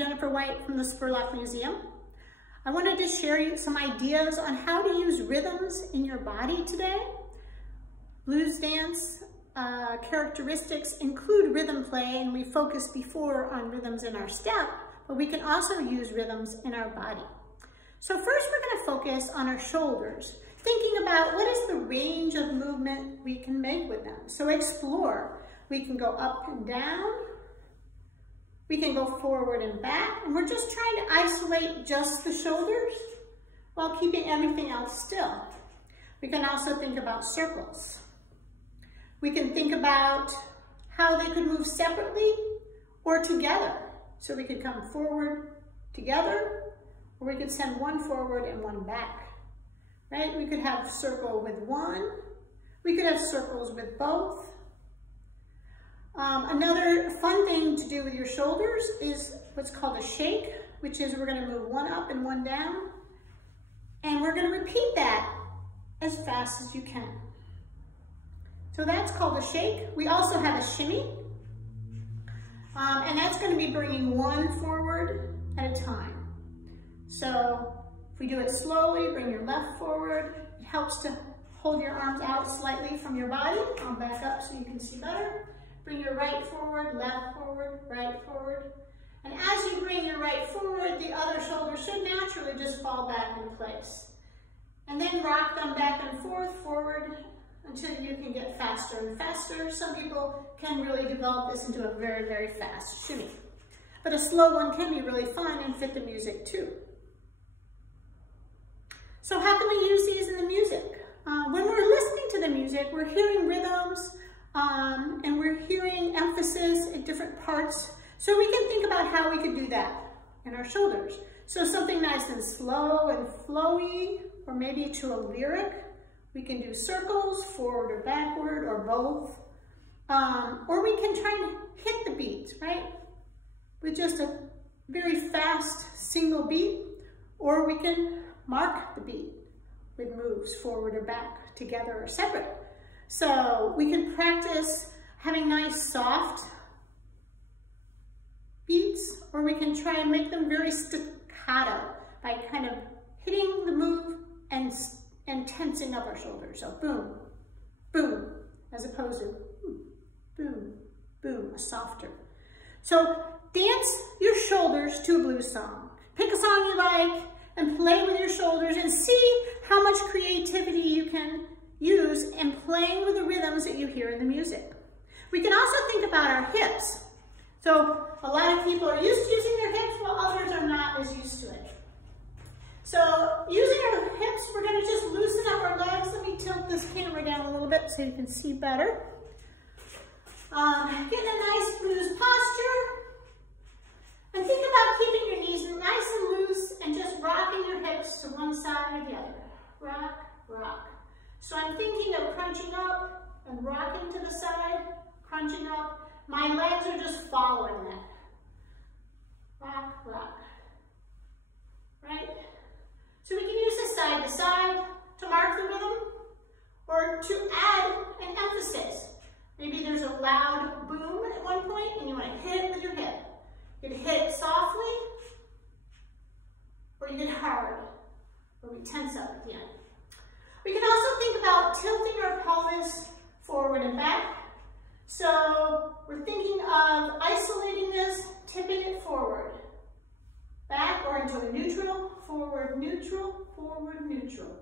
Jennifer White from the Spurlock Museum. I wanted to share some ideas on how to use rhythms in your body today. Blues dance characteristics include rhythm play, and we focused before on rhythms in our step, but we can also use rhythms in our body. So first we're going to focus on our shoulders, thinking about what is the range of movement we can make with them. So explore. We can go up and down. We can go forward and back, and we're just trying to isolate just the shoulders while keeping everything else still. We can also think about circles. We can think about how they could move separately or together. So we could come forward together, or we could send one forward and one back, right? We could have circle with one. We could have circles with both. Another fun thing to do with your shoulders is what's called a shake, which is we're going to move one up and one down, and we're going to repeat that as fast as you can. So that's called a shake. We also have a shimmy, and that's going to be bringing one forward at a time. So if we do it slowly, bring your left forward. It helps to hold your arms out slightly from your body. I'll back up so you can see better. Bring your right forward, left forward, right forward. And as you bring your right forward, the other shoulder should naturally just fall back in place. And then rock them back and forth, forward, until you can get faster and faster. Some people can really develop this into a very, very fast shimmy. But a slow one can be really fun and fit the music too. So how can we use these in the music? When we're listening to the music, we're hearing rhythms, and we're hearing emphasis at different parts. So we can think about how we could do that in our shoulders. So something nice and slow and flowy, or maybe to a lyric. We can do circles, forward or backward, or both. Or we can try and hit the beat, right? With just a very fast single beat. Or we can mark the beat with moves forward or back, together or separate. So we can practice having nice soft beats, or we can try and make them very staccato by kind of hitting the move and tensing up our shoulders. So boom, boom, as opposed to boom, boom, a softer. So dance your shoulders to a blues song. Pick a song you like and play with your shoulders and see how much creativity you can use in playing with the rhythms that you hear in the music. We can also think about our hips. So a lot of people are used to using their hips while others are not as used to it. So using our hips, we're going to just loosen up our legs. Let me tilt this camera down a little bit so you can see better. Get a nice blues posture. And think about keeping your knees nice and loose and just rocking your hips to one side or the other. Rock, rock. So I'm thinking of crunching up and rocking to the side, crunching up. My legs are just following that. Rock, rock. Right? So we can use this side to side to mark the rhythm or to add an emphasis. Maybe there's a loud boom at one point and you want to hit it with your hip. You can hit it softly, or you hit hard, or we tense up at the end. We can also think about tilting our pelvis forward and back. So we're thinking of isolating this, tipping it forward, back or into a neutral, forward, neutral, forward, neutral.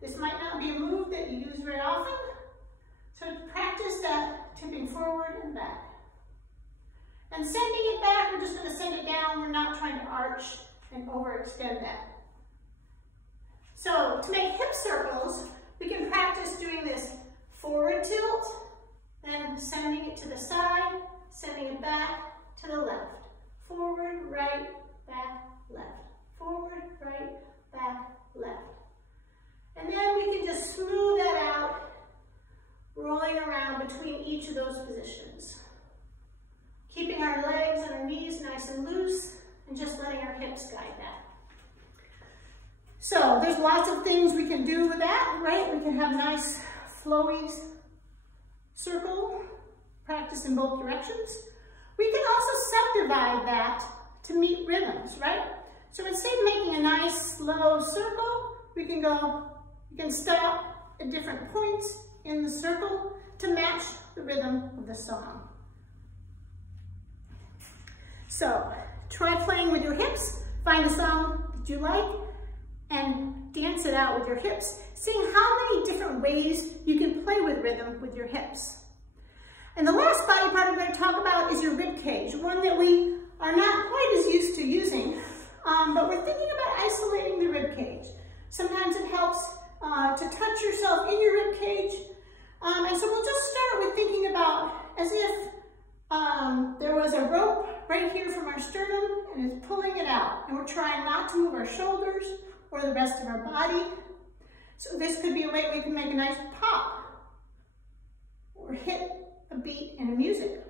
This might not be a move that you use very often, so practice that tipping forward and back. And sending it back, we're just going to send it down. We're not trying to arch and overextend that. So to make hip circles, we can practice doing this forward tilt, then sending it to the side, sending it back to the left. Forward, right, back, left. Forward, right, back, left. And then we can just smooth that out, rolling around between each of those positions. Keeping our legs and our knees nice and loose, and just letting our hips guide that. So there's lots of things we can do with that, right? We can have nice flowy circle, practice in both directions. We can also subdivide that to meet rhythms, right? So instead of making a nice slow circle, we can stop at different points in the circle to match the rhythm of the song. So try playing with your hips, find a song that you like, and dance it out with your hips, seeing how many different ways you can play with rhythm with your hips. And the last body part I'm going to talk about is your rib cage, one that we are not quite as used to using, but we're thinking about isolating the rib cage. Sometimes it helps to touch yourself in your rib cage. And so we'll just start with thinking about as if there was a rope right here from our sternum and it's pulling it out. And we're trying not to move our shoulders or the rest of our body. So this could be a way we can make a nice pop or hit a beat in music.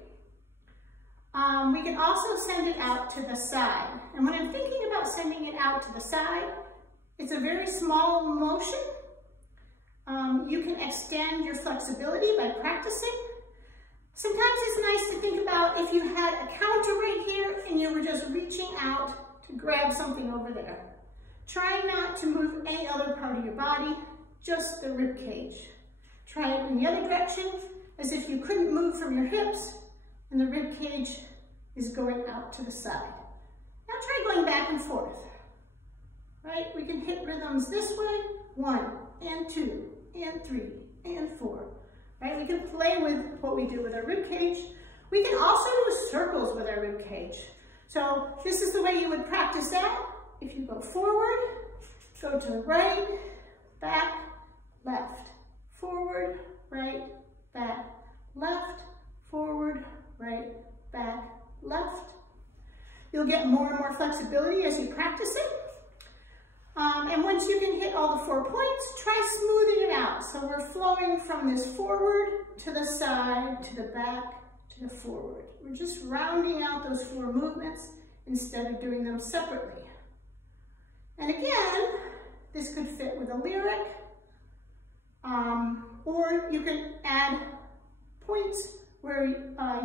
We can also send it out to the side. And when I'm thinking about sending it out to the side, it's a very small motion. You can extend your flexibility by practicing. Sometimes it's nice to think about if you had a counter right here and you were just reaching out to grab something over there. Try not to move any other part of your body, just the rib cage. Try it in the other direction, as if you couldn't move from your hips and the rib cage is going out to the side. Now try going back and forth, right? We can hit rhythms this way, 1 and 2 and 3 and 4, right? We can play with what we do with our rib cage. We can also do circles with our rib cage. So this is the way you would practice that. If you go forward, go to the right, back, left, forward, right, back, left, forward, right, back, left. You'll get more and more flexibility as you practice it. And once you can hit all the 4 points, try smoothing it out. So we're flowing from this forward to the side, to the back, to the forward. We're just rounding out those 4 movements instead of doing them separately. And again, this could fit with a lyric, or you can add points where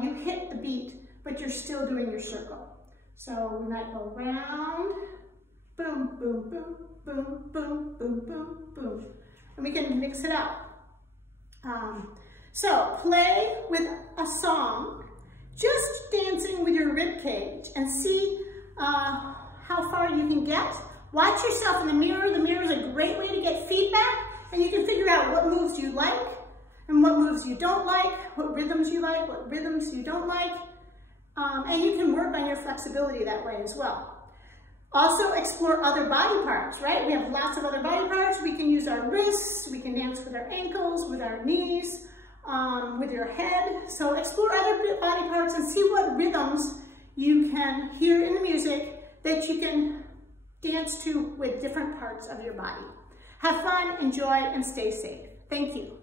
you hit the beat, but you're still doing your circle. So we might go round, boom, boom, boom, boom, boom, boom, boom, boom. And we can mix it up. So play with a song, just dancing with your rib cage, and see how far you can get. Watch yourself in the mirror. The mirror is a great way to get feedback, and you can figure out what moves you like and what moves you don't like, what rhythms you like, what rhythms you don't like. And you can work on your flexibility that way as well. Also explore other body parts, right? We have lots of other body parts. We can use our wrists, we can dance with our ankles, with our knees, with your head. So explore other body parts and see what rhythms you can hear in the music that you can dance to with different parts of your body. Have fun, enjoy, and stay safe. Thank you.